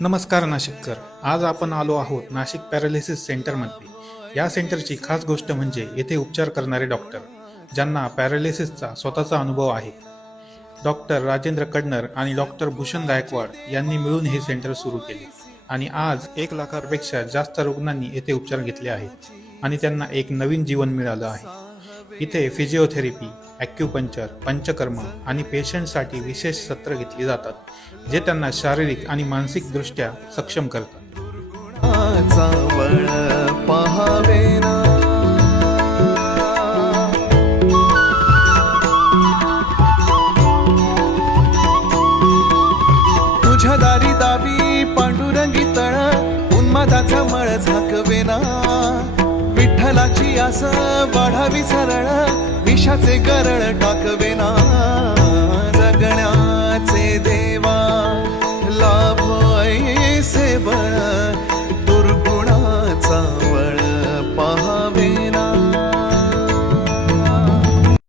नमस्कार नाशिककर. आज आपण आलो आहोत नाशिक पॅरालिसिस सेंटरमध्ये. या सेंटरची खास गोष्ट म्हणजे येथे उपचार करणारे डॉक्टर ज्यांना पॅरालिसिसचा स्वतःचा अनुभव आहे. डॉक्टर राजेंद्र कडनर आणि डॉक्टर भूषण गायकवाड यांनी मिळून हे सेंटर सुरू केले आणि आज एक लाखापेक्षा जास्त रुग्णांनी येथे उपचार घेतले आहेत आणि त्यांना एक नवीन जीवन मिळालं आहे. इथे फिजिओथेरपी ॲक्युपंचर पंचकर्म आणि पेशंटसाठी विशेष सत्र घेतली जातात जे त्यांना शारीरिक आणि मानसिकदृष्ट्या सक्षम करतात. तुझ्या दारी दावी पांडुरंगी तळ उन्मादाचा मळ झाकवेना. विठ्ठलाची आस वाढावी सरळ विषाचे गरळ टाकवेना